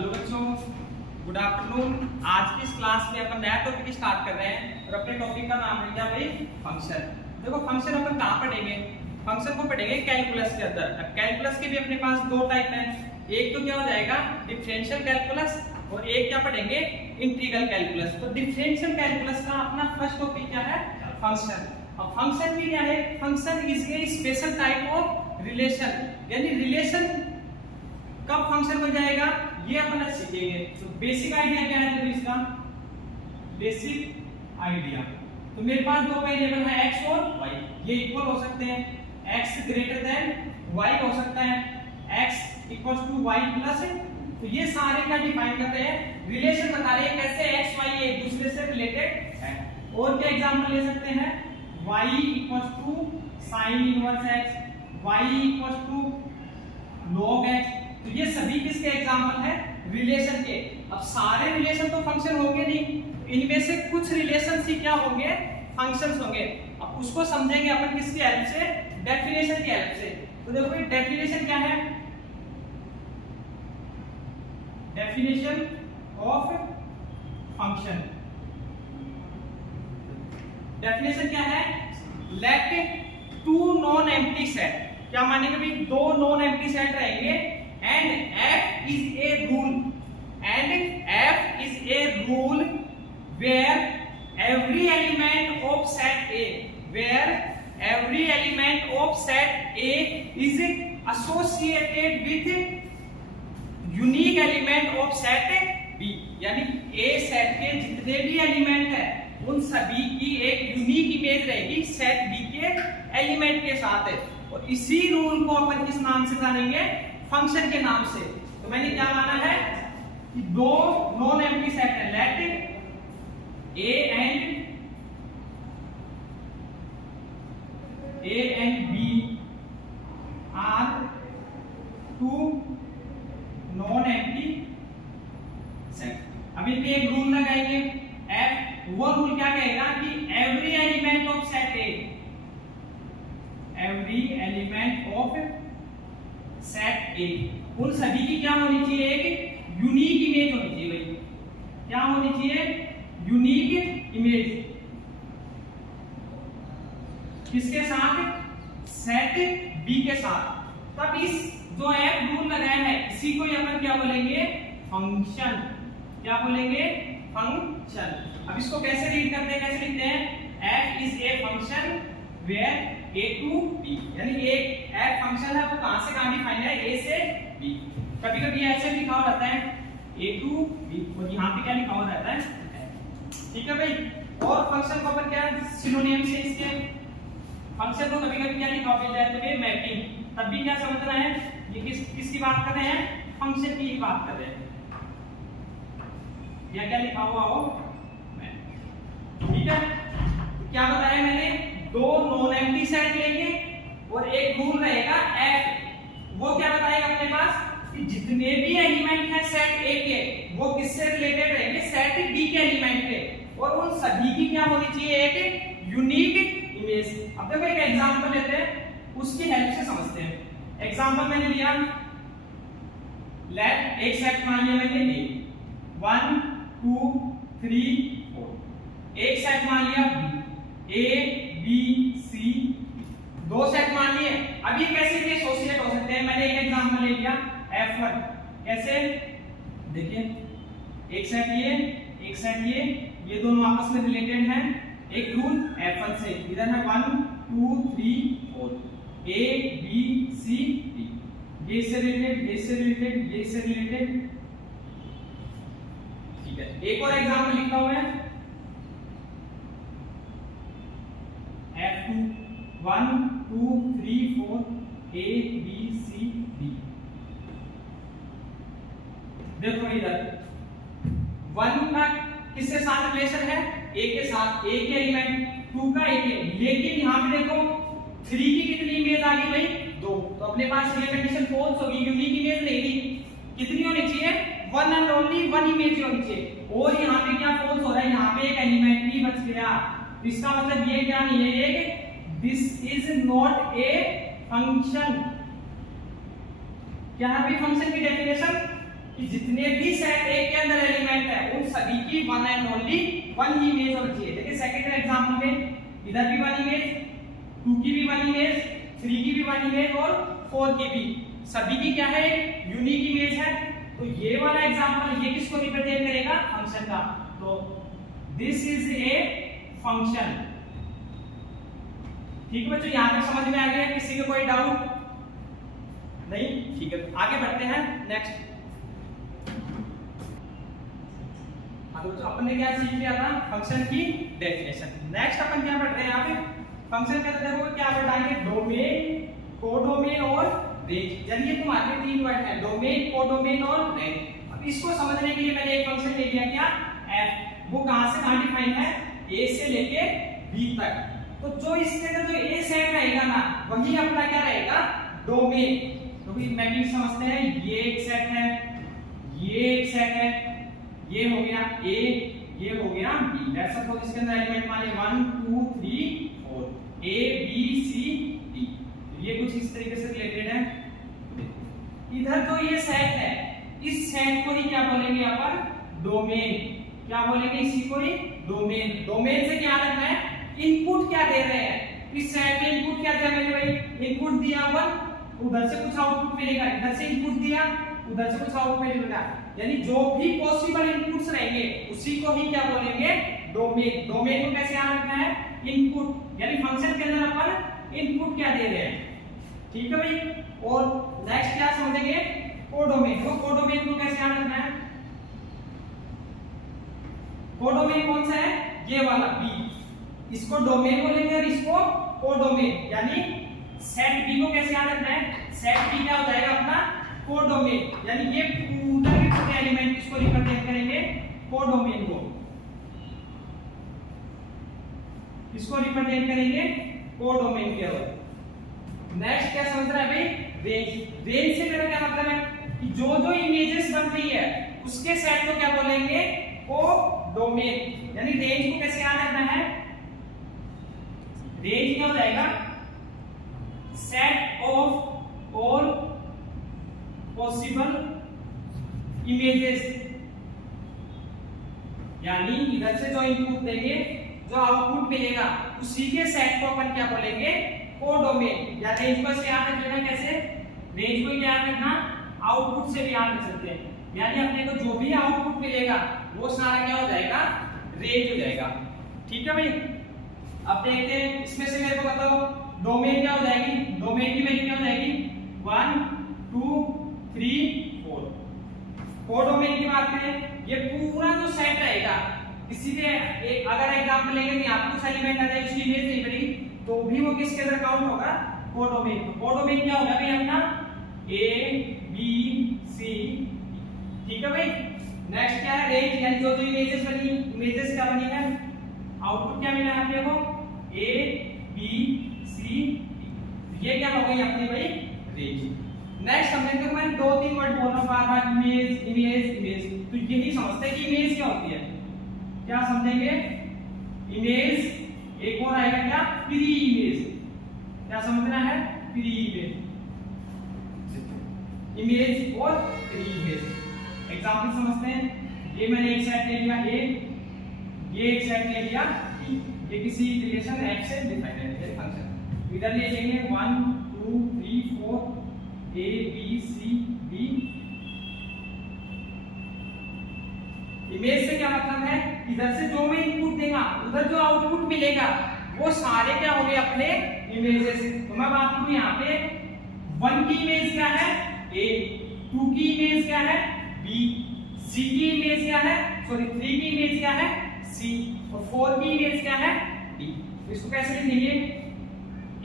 Hello बच्चों, good afternoon. आज की इस क्लास में अपन नया टॉपिक स्टार्ट कर रहे हैं और अपने टॉपिक का नाम है क्या भाई? फंक्शन। देखो फंक्शन अपन कहाँ पढ़ेंगे? फंक्शन को पढ़ेंगे कैलकुलस के अंदर। अब कैलकुलस के भी अपने पास दो टाइप हैं। एक तो क्या हो जाएगा डिफरेंशियल कैलकुलस और एक क्या पढ़ेंगे इंटीग्रल कैलकुलस। तो डिफरेंशियल कैलकुलस का अपना फर्स्ट टॉपिक क्या है? फंक्शन। अब फंक्शन भी क्या है? Function is a special type of relation, यानी रिलेशन कब फंक्शन बन जाएगा ये अपन सीखेंगे। तो बेसिक आइडिया क्या है? तो इसका बेसिक आइडिया, तो मेरे पास दो वेरिएबल है x और y, ये इक्वल हो सकते हैं। x ग्रेटर देन y हो सकता है, x equals to y plus. तो ये सारे क्या डिफाइन करते हैं? रिलेशन बता रहे हैं कैसे x y एक दूसरे से रिलेटेड है। और क्या एग्जांपल ले सकते हैं? y equals to sin inverse x, y equals to log x। तो ये सभी किसके एग्जांपल है? रिलेशन के। अब सारे रिलेशन तो फंक्शन होंगे नहीं, इनमें से कुछ रिलेशन ही क्या होंगे? फंक्शंस होंगे। अब उसको समझेंगे अपन किसकी हेल्प से? डेफिनेशन की हेल्प से। तो देखो ये डेफिनेशन क्या है? Definition of function. डेफिनेशन क्या है? Let two non empty set, क्या मानेंगे भाई? दो नॉन एम्प्टी सेट रहेंगे and f is a rule, and f is a rule where every element of set A, where every element of set A is associated with unique element of set B, यानी A set के जितने भी element है उन सभी की एक unique image रहेगी सेट B के एलिमेंट के साथ है। और इसी रूल को अपन किस नाम से जानेंगे? फंक्शन के नाम से। तो मैंने क्या माना है कि दो नॉन एम्प्टी सेट है, let A and B are two non empty set. अभी पे एक रूल लगाएंगे एफ, वो रूल क्या कहेगा कि every element of set A, every element of set ए, उन सभी की क्या होनी चाहिए? एक यूनिक इमेज होनी चाहिए भाई। क्या होनी चाहिए? Unique image. किसके साथ? सेट बी के साथ। तब इस जो एफ रूल लगाया है इसी को अपन क्या बोलेंगे? फंक्शन। क्या बोलेंगे? फंक्शन। अब इसको कैसे रीड करते हैं? कैसे लिखते हैं? F is a function where a to b, यानी एक f फंक्शन है वो कहां से कहां डिफाइन है? a से b। कभी कभी ऐसे लिखा हुआ रहता है a to b और यहां पे क्या लिखा हुआ रहता है? ठीक है भाई। और फंक्शन को अपन क्या सिनोनिम से इसके फंक्शन को कभी कभी क्या लिखा हुआ जाए तो मैपिंग। तब भी क्या समझना है ये किसकी बात कर रहे हैं? फंक्शन की ही बात कर रहे हैं। या क्या लिखा हुआ हो? ठीक है। क्या बताया मैंने? दो नॉन एम्प्टी सेट लेंगे और एक रूल रहेगा एफ। वो क्या बताएगा अपने पास कि जितने भी एलिमेंट हैं सेट ए के वो किससे रिलेटेड रहेंगे? सेट बी के एलिमेंट के। और उन सभी की क्या होनी चाहिए? एक यूनिक इमेज। अब देखो एक एग्जांपल लेते हैं, उसकी हेल्प से समझते हैं। एग्जांपल मैंने लिया, लेट एक सेट मान लिया मैंने ए 1 2 3 4, एक सेट मान लिया बी ए बी सी, दो सेट मान लिए। अब ये कैसे भी एसोसिएट हो सकते हैं? मैंने एक एग्जांपल ले लिया F1। कैसे? देखिए एक सेट ये, एक सेट ये दोनों आपस में रिलेटेड हैं एक रूल F1 से। इधर है 1 2 3 4, A B C D, ये से रिलेटेड, ये से रिलेटेड, ये से रिलेटेड। ठीक है, एक और एग्जांपल लिखा हुआ है F2 1 2 3 4 A B C D। देखो इधर 1 का किसके साथ रिलेशन है? A के साथ, A के एलिमेंट 2 का A के। लेकिन यहाँ पे देखो 3 की कितनी इमेज आ गई भाई? 2। तो अपने पास ये कंडीशन फॉल्स होगी, यूनिक इमेज नहीं थी। कितनी होनी चाहिए? 1 एंड ओनली 1 इमेज होनी चाहिए। और यहाँ पे क्या फॉल्स हो रहा है? यहाँ पे एक एलिमेंट भी बच गया। इसका मतलब ये क्या नहीं है? एक this is not a function. क्या है भाई फंक्शन की डेफिनेशन? कि जितने भी सेट ए के अंदर एलिमेंट है उन सभी की one and only one he image होनी चाहिए। देखिए सेकंड एग्जांपल में इधर भी वन इमेज, 2 की भी वन इमेज, 3 की भी वन इमेज और 4 की भी, सभी की क्या है एक यूनिक इमेज है। तो ये वाला एग्जांपल ये किसको रिप्रेजेंट करेगा, फंक्शन का। तो दिस इज ए फंक्शन। ठीक है बच्चों, यहां तक समझ में आ गया, किसी को कोई डाउट नहीं? ठीक है, आगे बढ़ते हैं नेक्स्ट। तो अपन ने क्या सीख लिया था, फंक्शन की डेफिनेशन। नेक्स्ट अपन क्या पढ़ रहे हैं यहाँ पे, फंक्शन के अंदर देखो क्या बताएंगे, डोमेन, कोडोमेन और रेंज। यानी ये तुम्हारे 3 वर्ड है, डोमेन, कोडोमेन और रेंज। अब इसको समझने के लिए मैंने एक फंक्शन ले लिया क्या, एफ। वो कहां से कहां डिफाइन है, ए से लेके बी तक। तो जो इसके अंदर जो ए सेट रहेगा ना, वही अपना क्या रहेगा, डोमेन। तो भी मैट्रिक्स समझते हैं, ये एक सेट है, ये एक सेट है, ये हो गया ए, ये हो गया बी। लेट्स सपोज इसके अंदर एलिमेंट मान ले 1 2 3 4, ए बी सी डी। ये कुछ इस तरीके से रिलेटेड है। इधर जो ये सेट है, इस सेट को ही क्या बोलेंगे अपन, डोमेन। क्या बोलेंगे, इसी को ही डोमेन। डोमेन से क्या रखना है, इनपुट क्या दे रहे हैं, इस सेट में इनपुट क्या दिया मैंने भाई, इनपुट दिया 1, उधर से कुछ आउटपुट मिलेगा, इधर से इनपुट दिया, उधर से कुछ आउटपुट मिलेगा। यानी जो भी पॉसिबल इनपुट्स रहेंगे उसी को ही क्या बोलेंगे, डोमेन। डोमेन को कैसे याद रखना है, इनपुट। यानी फंक्शन के अंदर अपन इनपुट क्या दे रहे हैं। ठीक है भाई। और नेक्स्ट क्या समझेंगे, कोडोमेन। तो कोडोमेन को कैसे याद रखना है, कोडोमेन कौन सा है, ये वाला बी। इसको डोमेन बोलेंगे और इसको कोडोमेन। यानी सेट बी को कैसे याद रखना है, सेट बी क्या हो जाएगा अपना कोडोमेन। यानी ये पूरा के पूरे एलिमेंट इसको रिप्रेजेंट करेंगे, कोडोमेन को इसको रिप्रेजेंट करेंगे कोडोमेन के ओर। नेक्स्ट क्या समझ रहा है भाई, रेंज। रेंज से मेरा क्या मतलब है कि जो जो इमेजेस बन रही है उसके सेट को क्या बोलेंगे, कोडोमेन। यानी रेंज को कैसे याद रखना है, रेंज क्या हो जाएगा, set of all possible images. यानी इधर से जो इनपुट देंगे, जो आउटपुट मिलेगा, उसी के सेट को अपन क्या बोलेंगे, कोडोमेन। या रेंज को याद रखना कैसे, रेंज को याद रखना आउटपुट से भी याद रख सकते हैं। यानी अपने को जो भी आउटपुट मिलेगा वो सारा क्या हो जाएगा, रेंज हो जाएगा। ठीक है भाई। अब देखते हैं इसमें से मेरे को बताओ डोमेन क्या हो जाएगी, डोमेन की वैल्यू क्या हो जाएगी, 1 2 3 4। कोडोमेन की बात करें, ये पूरा जो सेट रहेगा, किसी के एक अगर एग्जांपल लेंगे कि आपको कुछ एलिमेंट आ जाए, उसकी इमेज नहीं पड़ेगी, तो भी वो किसके अंदर काउंट होगा, कोडोमेन। तो कोडोमेन क्या होगा भाई अपना, ए बी सी। ठीक है भाई। नेक्स्ट क्या है, रेंज। यानी जो जो इमेजेस बनी, इमेजेस क्या बनी है, आउटपुट क्या मिला है अपने को, ए बी सी डी। ये क्या हो गई अपनी भाई रेंज। नेक्स्ट हमने तो मैं 2-3 वर्ड बोल रहा हूं बार-बार, इमेज इमेज इमेज। तो यही समझते हैं कि इमेज क्या होती है, क्या समझेंगे, इमेज। एक और आएगा क्या, प्री इमेज। क्या समझना है, प्री इमेज, इमेज और प्री इमेज। एग्जांपल समझते हैं, ये मैंने एक सेट ले लिया ए, ये एक सेट ले लिया बी। ये किसी रिलेशन एफ से डिफाइन है फंक्शन। इधर ले लेंगे 1 2 3 4 A B C D. Image से क्या मतलब है, इधर से जो मैं इनपुट देगा उधर जो आउटपुट मिलेगा वो सारे क्या हो गए अपने इमेजेस। तो मैं बात करूं यहाँ पे 1 की इमेज क्या है, ए, 2 की इमेज क्या है, बी, सी की इमेज क्या है, सॉरी 3 की इमेज क्या है, सी, और 4 की इमेज क्या है, डी। इसको कैसे लिखेंगे,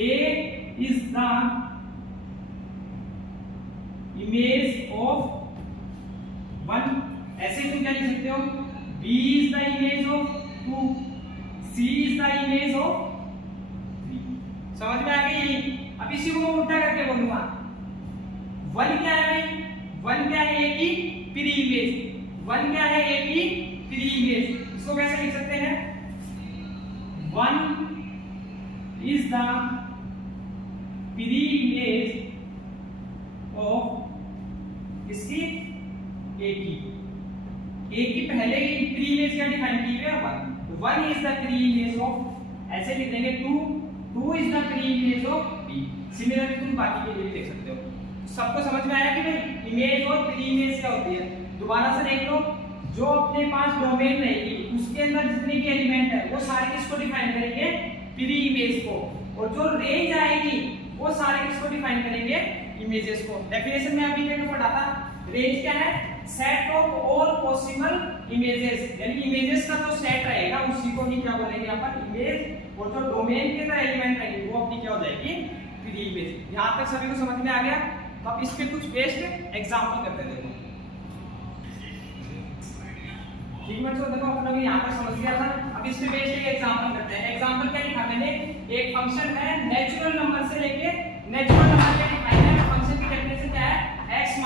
A is the image of 1, ऐसे तुम क्या लिख सकते हो, B is the image of 2, C is the image of 3। समझ में आ गई। अब इसी को उल्टा करके बोलूंगा, 1 क्या है भाई, 1 क्या है, ए की प्री इमेज। 1 क्या है, ए की प्री इमेज। इसको कैसे लिख सकते हैं, 1 is the pre-image of इसकी ए की पहले ही प्री इमेज क्या डिफाइन की हुई है 1, 1 is the pre image of, ऐसे लिख देंगे 2 is the pre image of B. Similarly तुम बाकी के लिए भी देख सकते हो। सबको समझ में आया कि भाई इमेज और प्री इमेज क्या होती है? दोबारा से देख लो, जो अपने पास डोमेन रहेगी उसके अंदर जितने भी एलिमेंट है वो सारे किसको डिफाइन करेंगे? प्री इमेज को, और जो रेंज आएगी वो सारे किसको डिफाइन करेंगे? इमेजेस को। डेफिनेशन में अभी देखो पढ़ा था, रेंज क्या है? Set of all possible images, यानी इमेजेस का जो सेट रहेगा उसी को ही क्या बोलेंगे अपन? इमेज। और जो डोमेन के अंदर एलिमेंट रहेंगे वो अपनी क्या हो जाएगी? Pre image. यहां तक सभी को समझ में आ गया? तो अब इस पे कुछ बेस्ड एग्जांपल करते हैं। देखो ठीक है बच्चों, देखो अपन अभी यहां तक समझ गया था। अब इस पे बेस्ड एक एग्जांपल करते हैं। एग्जांपल क्या लिखा मैंने? एक फंक्शन है नेचुरल नंबर से लेके नेचुरल नंबर के डिफाइन है। फंक्शन की डेफिनेशन क्या है? x -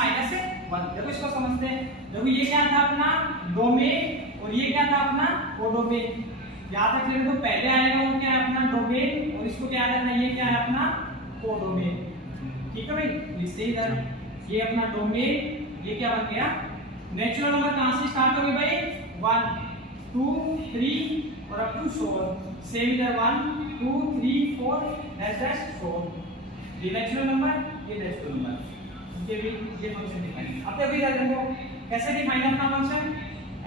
1। देखो इसको समझते हैं। देखो ये क्या था अपना? डोमेन, और ये क्या था अपना? कोडोमेन। याद रख लेना, तो पहले आएगा वो क्या है? अपना डोमेन, और इसको क्या करना है? ये क्या है अपना? कोडोमेन। ठीक है भाई, लिखते इधर ये अपना डोमेन, ये क्या बन गया? नेचुरल नंबर कहां से स्टार्ट होंगे भाई? 1 2 3 और अप टू 4। सेम इधर 1 2 3 4 डैश 4। ये नेचुरल नंबर, ये नेचुरल नंबर, ये भी ये फंक्शन डिफाइन। अब देखो इधर देखो कैसे डिफाइन है अपना फंक्शन?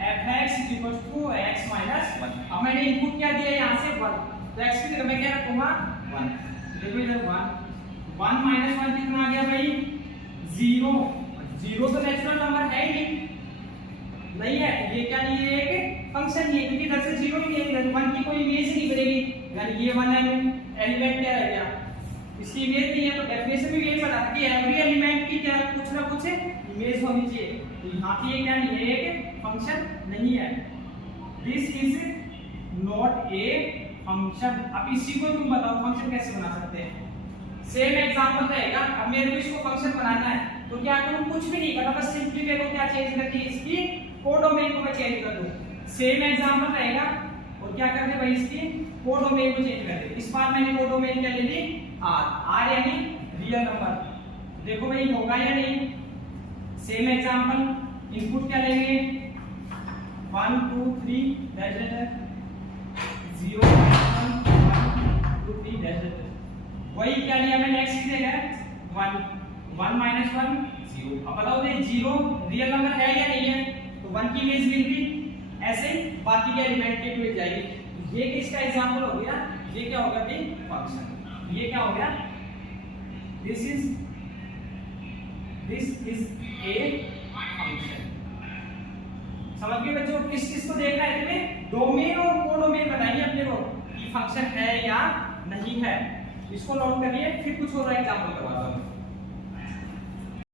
fx = x - 1। अब मैंने इनपुट क्या दिया यहां से 1, तो x की जगह मैं क्या रखूंगा? 1। देखो इधर 1 - 1 कितना आ गया भाई? 0। 0 तो नेचुरल नंबर है ही नहीं है, ये क्या नहीं है? एक फंक्शन ही है, क्योंकि इधर से 0 ही है, इधर 1 की कोई इमेज ही नहीं बनेगी, यानी ये 1 एलिमेंट क्या रह गया? इसकी इमेज नहीं है। तो डेफिनेशन में यही बताता है कि एवरी एलिमेंट की क्या कुछ ना कुछ इमेज होनी चाहिए। तो यहाँ पे ये क्या नहीं है? एक फंक्शन नहीं है। This is not a function. अब इसी को तुम बताओ फंक्शन कैसे बना सकते हैं? सेम एग्जांपल रहेगा। अब मेरे को इसको फंक्शन बनाना है तो क्या करूं? कुछ भी नहीं करना, बस सिंपली मेरे को क्या चेंज करनी है? इसकी कोडोमेन को मैं चेंज कर दूं। सेम एग्जांपल रहेगा, और क्या करते भाई? इसकी कोडोमेन को चेंज कर दे। इस बार मैंने कोडोमेन क्या ले ली? आर यानी रियल नंबर। देखो भाई होगा या नहीं? सेम एग्जांपल, इनपुट क्या लेंगे? 1 2 3 डैश 0 1 2 3 डैश। वही क्या लिया मैंने? x की जगह 1 1 - 1 0। अब बताओ ये 0 रियल नंबर है या नहीं है? तो 1 की इमेज मिल गई, ऐसे ही बाकी के एलिमेंट की मिल जाएगी। ये किसका एग्जांपल हो गया? ये क्या होगा भाई? फंक्शन। ये क्या हो गया? This is a function. समझ गए बच्चों? किस चीज को देखना है तुम्हें? डोमेन और कोडोमेन बताइए अपने को कि फंक्शन है या नहीं है। इसको नोट करिए, फिर कुछ और एग्जांपल करवाता हूं।